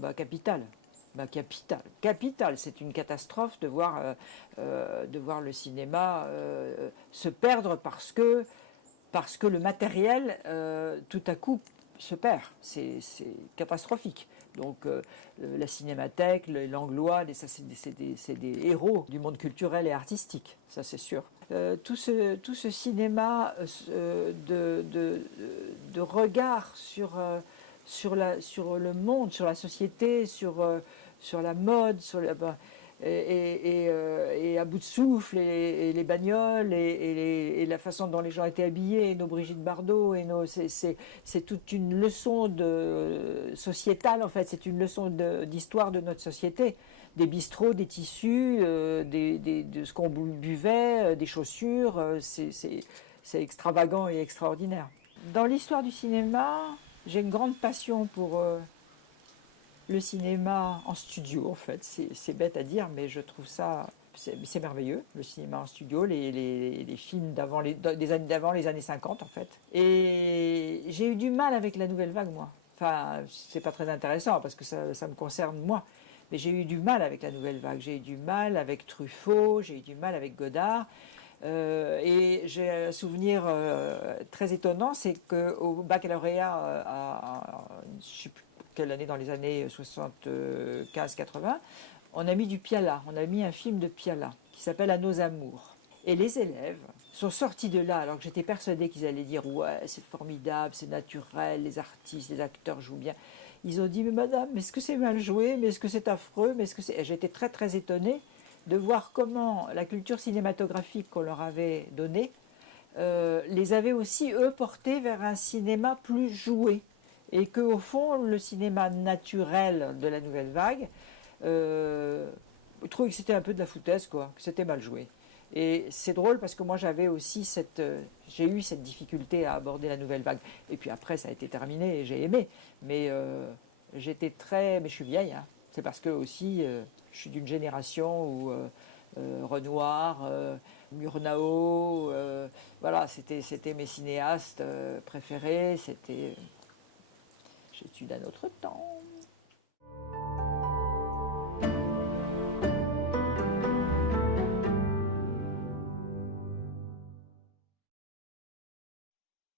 bah capital. Bah, capital. C'est une catastrophe de voir le cinéma se perdre parce que le matériel, tout à coup, se perd. C'est catastrophique. Donc la cinémathèque, l'Anglois, c'est des héros du monde culturel et artistique, ça c'est sûr. Tout ce cinéma de regard sur le monde, sur la société, sur la mode, et à bout de souffle, et les bagnoles, et la façon dont les gens étaient habillés, et nos Brigitte Bardot, c'est toute une leçon sociétale en fait, c'est une leçon d'histoire de notre société, des bistrots, des tissus, de ce qu'on buvait, des chaussures, c'est extravagant et extraordinaire. Dans l'histoire du cinéma, j'ai une grande passion pour le cinéma en studio, en fait. C'est bête à dire, mais je trouve ça... C'est merveilleux, le cinéma en studio, les films des années d'avant, les années 50, en fait. Et j'ai eu du mal avec la nouvelle vague, moi. Enfin, c'est pas très intéressant, parce que ça me concerne, moi. Mais j'ai eu du mal avec la nouvelle vague. J'ai eu du mal avec Truffaut, j'ai eu du mal avec Godard. Et j'ai un souvenir très étonnant, c'est qu'au baccalauréat, je ne sais plus quelle année, dans les années 75-80, on a mis du Piala, on a mis un film de Piala qui s'appelle À nos amours. Et les élèves sont sortis de là, alors que j'étais persuadée qu'ils allaient dire « Ouais, c'est formidable, c'est naturel, les artistes, les acteurs jouent bien ». Ils ont dit « Mais madame, mais est-ce que c'est mal joué? Mais est-ce que c'est affreux? Mais est-ce que c'est... » Et j'étais très très étonnée de voir comment la culture cinématographique qu'on leur avait donnée les avait aussi, eux, portés vers un cinéma plus joué. Et qu'au fond, le cinéma naturel de la nouvelle vague, je trouvais que c'était un peu de la foutaise, quoi, que c'était mal joué. Et c'est drôle parce que moi j'avais aussi j'ai eu cette difficulté à aborder la nouvelle vague. Et puis après ça a été terminé et j'ai aimé. Mais j'étais mais je suis vieille, hein. C'est parce que aussi je suis d'une génération où Renoir, Murnau, voilà, c'était mes cinéastes préférés. J'étudie à notre temps.